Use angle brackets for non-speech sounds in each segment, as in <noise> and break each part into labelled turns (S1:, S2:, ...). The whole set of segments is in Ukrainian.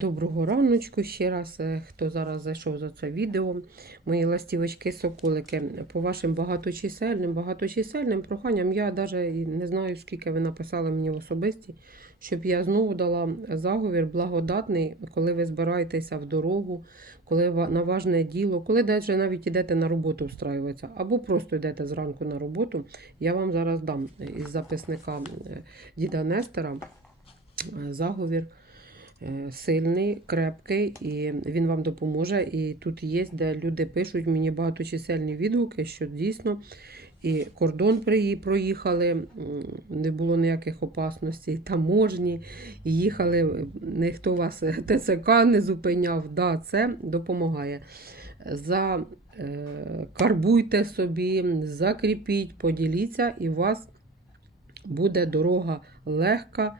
S1: Доброго раночку ще раз, е, хто зараз зайшов за це відео. Мої ластівочки-соколики по вашим багаточисельним, багаточисельним проханням. Я навіть не знаю, скільки ви написали мені в особисті, щоб я знову дала заговір благодатний, коли ви збираєтеся в дорогу, коли на важне діло, коли навіть йдете на роботу встраюватися, або просто йдете зранку на роботу. Я вам зараз дам із записника е, діда Нестера е, заговір сильний, крепкий, і він вам допоможе. І тут є, де люди пишуть мені багаточисельні відгуки, що дійсно і кордон проїхали, не було ніяких опасностей, таможні, і їхали, ніхто вас е, ТЦК не зупиняв. Да, це допомагає. За, е, карбуйте собі, закріпіть, поділіться, і у вас буде дорога легка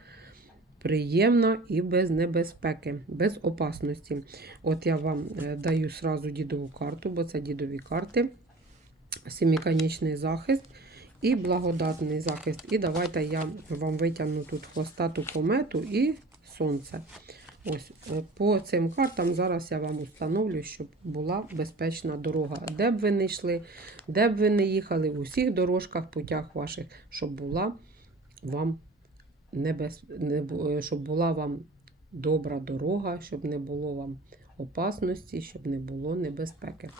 S1: приємна і без небезпеки, без опасності. От я вам е, даю сразу дідову карту, бо це дідові карти. Сіміконічний захист і благодатний захист. І давайте я вам витягну тут хвостату комету і сонце. Ось е, По цим картам зараз я вам установлю, щоб була безпечна дорога. Де б ви не йшли, де б ви не їхали, в усіх дорожках, путях ваших, щоб була вам. Не... бу- е, щоб була вам добра дорога, щоб не було вам опасності, щоб не було небезпеки.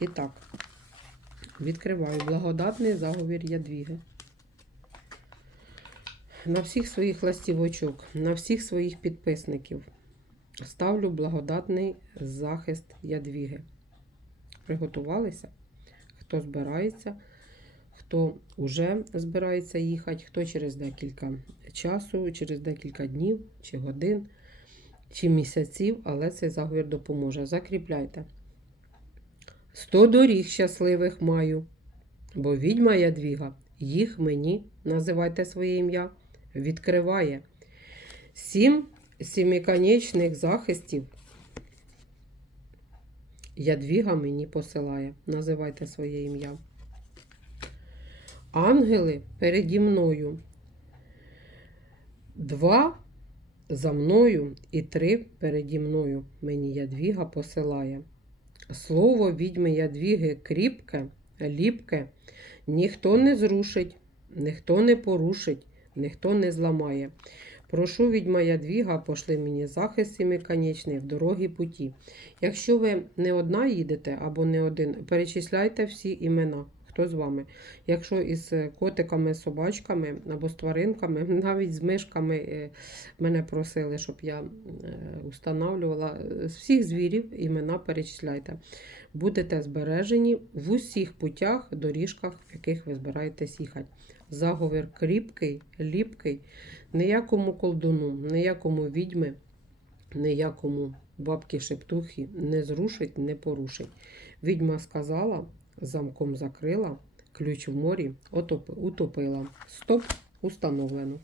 S1: І так, відкриваю благодатний заговір ядвіги. На всіх своїх ластівочок, на всіх своїх підписників ставлю благодатний захист ядвіги. Приготувалися? Хто збирається? Хто вже збирається їхати, хто через декілька часу, через декілька днів чи годин, чи місяців, але цей заговір допоможе. Закріпляйте. Сто доріг щасливих маю, бо відьма ядвіга, їх мені, називайте своє ім'я, відкриває. Сім сіміконечних захистів ядвіга мені посилає. Називайте своє ім'я. Ангели переді мною. Два за мною і три переді мною мені ядвіга посилає. Слово відьми ядвіги кріпке, ліпке, ніхто не зрушить, ніхто не порушить, ніхто не зламає. Прошу відьма ядвіга, пошли мені захист сімиконечний в дорогі путі. Якщо ви не одна їдете або не один, перечисляйте всі імена. Хто з вами? Якщо із е, котиками, собачками або з тваринками, <laughs> навіть з мишками е, мене просили, щоб я е, устанавлювала З всіх звірів імена перечисляйте. Будете збережені в усіх путях, доріжках, в яких ви збираєтесь їхати. Заговір кріпкий, ліпкий, ніякому колдуну, ніякому відьми, ніякому бабки шептухи не зрушить, не порушить. Відьма сказала, замком закрила, ключ в морі утопила. Стоп, установлено.